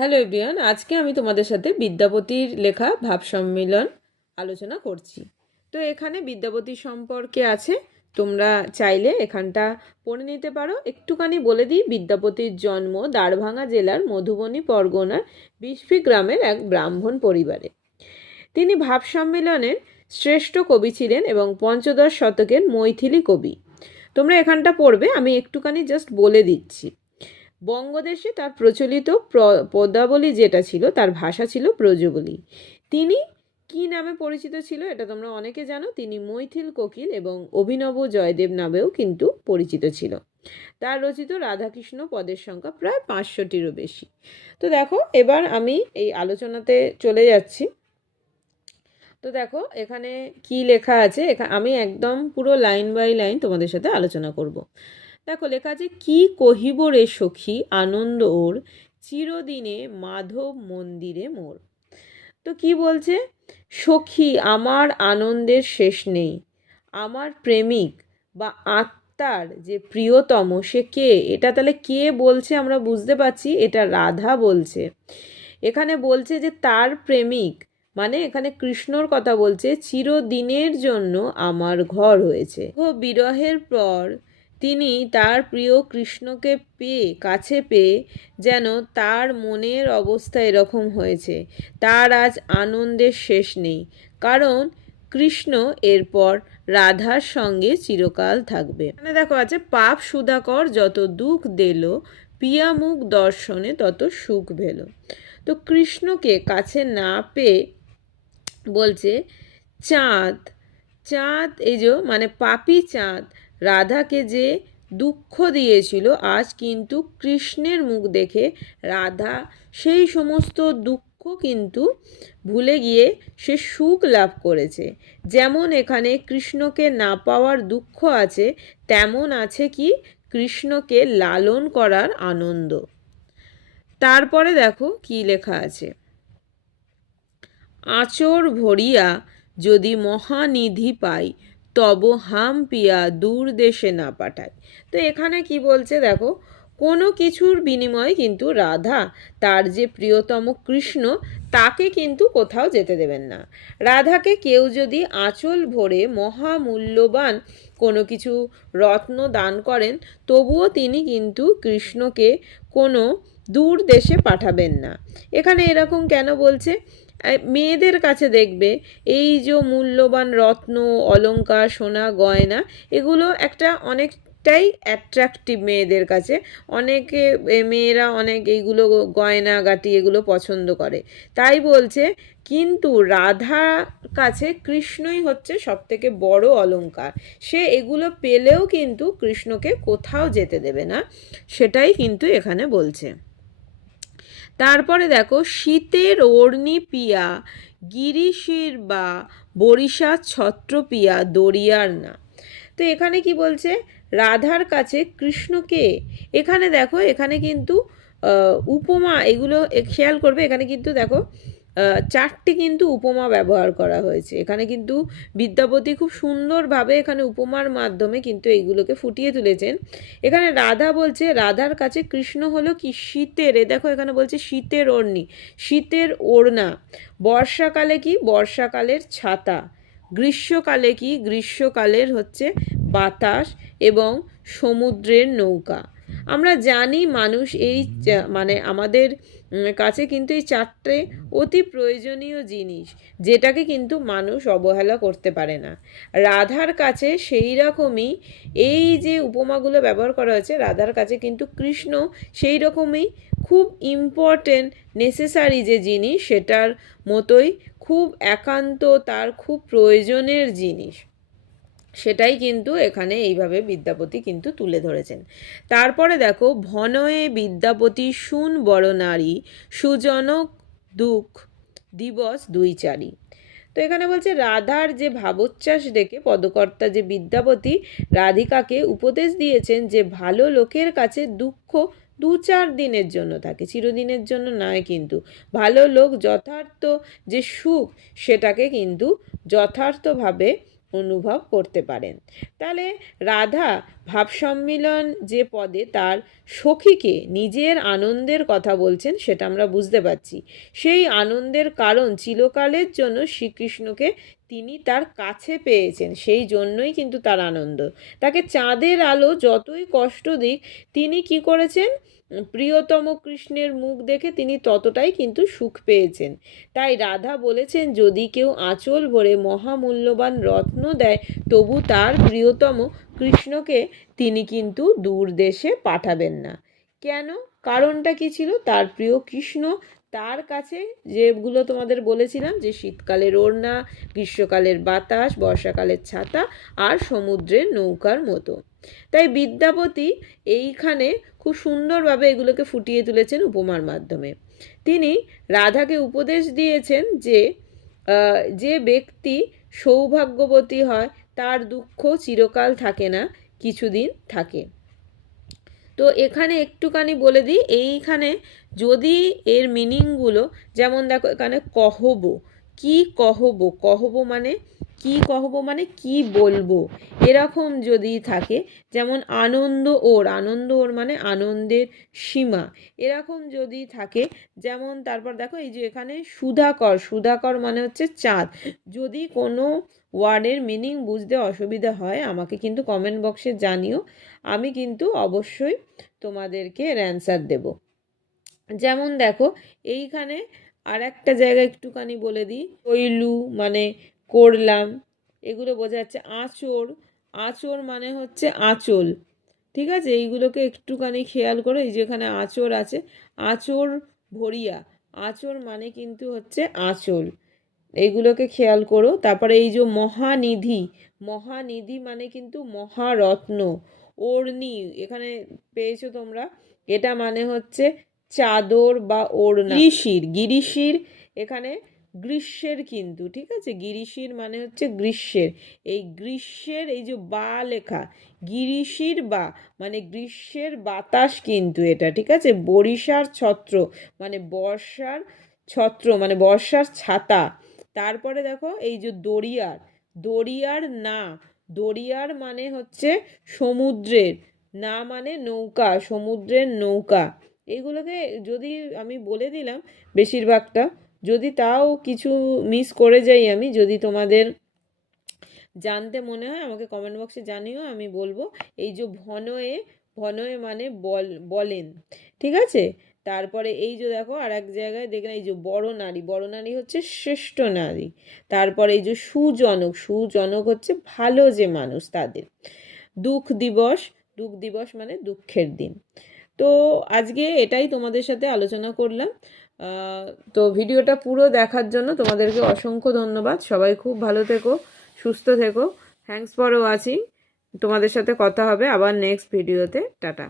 Hello everyone, আজকে আমি তোমাদের সাথে বিদ্যাপতির লেখা ভাব সম্মিলন আলোচনা করছি। তো এখানে বিদ্যাপতি সম্পর্কে আছে, তোমরা চাইলে এখানটা পড়ে নিতে পারো। একটুখানি বলে দিই বিদ্যাপতির জন্ম দ্বারভাঙা জেলার মধুবনী পরগনার বিসপি গ্রামের এক ব্রাহ্মণ পরিবারে। তিনি ভাব সম্মেলনের শ্রেষ্ঠ কবি ছিলেন এবং পঞ্চদশ শতকের মৈথিলি কবি। তোমরা এখানটা পড়বে, আমি একটুখানি জাস্ট বলে দিচ্ছি। বঙ্গদেশে তার প্রচলিত প্র- পদাবলী যেটা ছিল, তার ভাষা ছিল ব্রজবলী তিনি কি নামে পরিচিত ছিল এটা তোমরা অনেকে জানো, তিনি মৈথিল কোকিল এবং অভিনব জয়দেব নামেও কিন্তু পরিচিত ছিল। তার রচিত রাধাকৃষ্ণ পদের সংখ্যা প্রায় পাঁচশোটিরও বেশি। তো দেখো, এবার আমি এই আলোচনাতে চলে যাচ্ছি। তো দেখো, এখানে কি লেখা আছে আমি একদম পুরো লাইন বাই লাইন তোমাদের সাথে আলোচনা করব। দেখো লেখা আছে, কি কহিব রে সখী, আনন্দ ওর, চিরদিনে মাধব মন্দিরে মোর। তো কি বলছে? সখী, আমার আনন্দের শেষ নেই। আমার প্রেমিক বা আত্মার যে প্রিয়তম, সে কে? এটা তাহলে কে বলছে আমরা বুঝতে পারছি? এটা রাধা বলছে। এখানে বলছে যে তার প্রেমিক মানে এখানে কৃষ্ণর কথা বলছে, চিরদিনের জন্য আমার ঘর হয়েছে। ও বিরহের পর তিনি তার প্রিয় কৃষ্ণকে পেয়ে, কাছে পেয়ে যেন তার মনের অবস্থা এরকম হয়েছে। তার আজ আনন্দের শেষ নেই। কারণ কৃষ্ণ এরপর রাধার সঙ্গে চিরকাল থাকবে। মানে দেখো আছে, পাপ সুধাকর যত দুঃখ দিল পিয়ামুখ দর্শনে তত সুখ ভেল তো কৃষ্ণকে কাছে না পেয়ে বলছে, চাঁদ চাঁদ, এই যে মানে পাপি চাঁদ রাধাকে যে দুঃখ দিয়েছিল, আজ কিন্তু কৃষ্ণের মুখ দেখে রাধা সেই সমস্ত দুঃখ কিন্তু ভুলে গিয়ে সে সুখ লাভ করেছে। যেমন এখানে কৃষ্ণকে না পাওয়ার দুঃখ আছে, তেমন আছে কি কৃষ্ণকে লালন করার আনন্দ। তারপরে দেখো কি লেখা আছে। আঁচড় ভরিয়া যদি মহানিধি পাই তব হাম পিয়া দূর দেশে না পাঠায়। তো এখানে কি বলছে দেখো, কোনো কিছুর বিনিময়ে কিন্তু রাধা তার যে প্রিয়তম কৃষ্ণ, তাকে কিন্তু কোথাও যেতে দেবেন না। রাধাকে কেউ যদি আঁচল ভরে মহামূল্যবান কোনো কিছু রত্ন দান করেন, তবুও তিনি কিন্তু কৃষ্ণকে কোনো দূর দেশে পাঠাবেন না। এখানে এরকম কেন বলছে? মেয়েদের কাছে দেখবে এই যে মূল্যবান রত্ন, অলংকার, সোনা, গয়না, এগুলো একটা অনেকটাই অ্যাট্রাকটিভ মেয়েদের কাছে। অনেকে মেয়েরা অনেক এইগুলো গয়না, গাটি এগুলো পছন্দ করে। তাই বলছে, কিন্তু রাধার কাছে কৃষ্ণই হচ্ছে সব থেকে বড় অলঙ্কার সে এগুলো পেলেও কিন্তু কৃষ্ণকে কোথাও যেতে দেবে না। সেটাই কিন্তু এখানে বলছে। তারপরে দেখো, শীতের অর্ণি পিয়া, গিরিশির বা বরিশা ছত্র পিয়া দরিয়ার না। তো এখানে কি বলছে? রাধার কাছে কৃষ্ণকে, এখানে দেখো, এখানে কিন্তু উপমা, এগুলো খেয়াল করবে, এখানে কিন্তু দেখো চারটি কিন্তু উপমা ব্যবহার করা হয়েছে। এখানে কিন্তু বিদ্যাপতি খুব সুন্দরভাবে এখানে উপমার মাধ্যমে কিন্তু এইগুলোকে ফুটিয়ে তুলেছেন। এখানে রাধা বলছে, রাধার কাছে কৃষ্ণ হলো কি? শীতের। এ দেখো এখানে বলছে, শীতের ওড়নি শীতের ওড়না। বর্ষাকালে কি? বর্ষাকালের ছাতা। গ্রীষ্মকালে কি? গ্রীষ্মকালের হচ্ছে বাতাস এবং সমুদ্রের নৌকা। আমরা জানি মানুষ এই মানে আমাদের কাছে কিন্তু এই চারটে অতি প্রয়োজনীয় জিনিস, যেটাকে কিন্তু মানুষ অবহেলা করতে পারে না। রাধার কাছে সেই রকমই এই যে উপমাগুলো ব্যবহার করা হয়েছে, রাধার কাছে কিন্তু কৃষ্ণ সেই রকমই খুব ইম্পর্টেন্ট নেসেসারি যে জিনিস, সেটার মতোই খুব একান্ত, তার খুব প্রয়োজনের জিনিস। সেটাই কিন্তু এখানে এইভাবে বিদ্যাপতি কিন্তু তুলে ধরেছেন। তারপরে দেখো, ভনয়ে বিদ্যাপতি শুন বড় নারী, সুজনক দুঃখ, দিবস দুই চারি। তো এখানে বলছে, রাধার যে ভাবোচ্ছ্বাস দেখে পদকর্তা যে বিদ্যাপতি, রাধিকাকে উপদেশ দিয়েছেন যে ভালো লোকের কাছে দুঃখ দু চার দিনের জন্য থাকে, চিরদিনের জন্য নয় কিন্তু। ভালো লোক যথার্থ যে সুখ, সেটাকে কিন্তু যথার্থভাবে অনুভব করতে পারেন। তাহলে রাধা ভাব সম্মিলন যে পদে তার সখীকে নিজের আনন্দের কথা বলছেন সেটা আমরা বুঝতে পারছি। সেই আনন্দের কারণ চিরকালের জন্য শ্রীকৃষ্ণকে তিনি তার কাছে পেয়েছেন, সেই জন্যই কিন্তু তার আনন্দ। তাকে চাঁদের আলো যতই কষ্ট দিক, তিনি কি করেছেন? প্রিয়তম কৃষ্ণের মুখ দেখে তিনি ততটাই কিন্তু সুখ পেয়েছেন। তাই রাধা বলেছেন, যদি কেউ আঁচল ভরে মহামূল্যবান রত্ন দেয়, তবু তার প্রিয়তম কৃষ্ণকে তিনি কিন্তু দূর দেশে পাঠাবেন না। কেন? কারণটা কি ছিল? তার প্রিয় কৃষ্ণ তার কাছে যেগুলো তোমাদের বলেছিলাম, যে শীতকালের ওড়না, গ্রীষ্মকালের বাতাস, বর্ষাকালের ছাতা আর সমুদ্রের নৌকার মতো। তাই বিদ্যাপতি এইখানে খুব সুন্দরভাবে এগুলোকে ফুটিয়ে তুলেছেন উপমার মাধ্যমে। তিনি রাধাকে উপদেশ দিয়েছেন যে যে ব্যক্তি সৌভাগ্যবতী হয়, তার দুঃখ চিরকাল থাকে না, কিছুদিন থাকে। তো এখানে একটুখানি বলে দিই এইখানে যদি এর মিনিংগুলো যেমন দেখো এখানে কহব কি কহব? কহব মানে? কি কহব মানে কি বলব? এরকম যদি থাকে, যেমন আনন্দ ওর আনন্দ ওর মানে আনন্দের সীমা। এরকম যদি থাকে, যেমন তারপর দেখো, এই যে এখানে সুধাকর সুধাকর মানে হচ্ছে চাঁদ। যদি কোনো ওয়ার্ডের মিনিং বুঝতে অসুবিধা হয়, আমাকে কিন্তু কমেন্ট বক্সে জানিও। আমি কিন্তু অবশ্যই তোমাদেরকে অ্যান্সার দেব। যেমন দেখো, এইখানে আর একটা জায়গা একটুখানি বলে দিই কইলু মানে করলাম, এগুলো বোঝা যাচ্ছে আঁচড়। আঁচড় মানে হচ্ছে আঁচল, ঠিক আছে? এইগুলোকে একটুখানি খেয়াল করো, এই যেখানে আঁচড় আছে, আঁচড় ভরিয়া, আঁচড় মানে কিন্তু হচ্ছে আঁচল। এইগুলোকে খেয়াল করো, তারপরে এই যে মহানিধি মহানিধি মানে কিন্তু মহারত্ন, ওড়নি, এখানে পেয়েছ তোমরা, এটা মানে হচ্ছে চাদর বা ওড়না। গিরিশির গিরিশির, এখানে গ্রীষ্মের কিন্তু, ঠিক আছে? গিরিশির মানে হচ্ছে গ্রীষ্মের। এই গ্রীষ্মের, এই যে বা লেখা, গিরিশির বা মানে গ্রীষ্মের বাতাস কিন্তু এটা, ঠিক আছে? বরিশার ছত্র মানে বর্ষার ছত্র মানে বর্ষার ছাতা। তারপরে দেখো, এই যে দরিয়ার দরিয়ার না, দরিয়ার মানে হচ্ছে সমুদ্রের, না মানে নৌকা, সমুদ্রের নৌকা। এইগুলোকে যদি আমি বলে দিলাম বেশিরভাগটা, যদি তাও কিছু মিস করে যাই আমি, যদি তোমাদের জানতে মনে হয়, আমাকে কমেন্ট বক্সে জানিও, আমি বলব এই যে ভনয়ে ভনয়ে মানে বল, বলেন, ঠিক আছে? তারপরে এই যে দেখো আর এক জায়গায় দেখলাম এই যে বড় নারী বড় নারী হচ্ছে শ্রেষ্ঠ নারী, তারপরে এই যে সুজনক সুজনক হচ্ছে ভালো যে মানুষ তাদের, দুঃখ দিবস দুঃখ দিবস মানে দুঃখের দিন তো আজকে এটাই তোমাদের সাথে আলোচনা করলাম। তো ভিডিওটা পুরো দেখার জন্য তোমাদেরকে অসংখ্য ধন্যবাদ। সবাই খুব ভালো থেকো, সুস্থ থেকো। থ্যাংকস ফর ওয়াচিং তোমাদের সাথে কথা হবে আবার নেক্সট ভিডিওতে টাটা।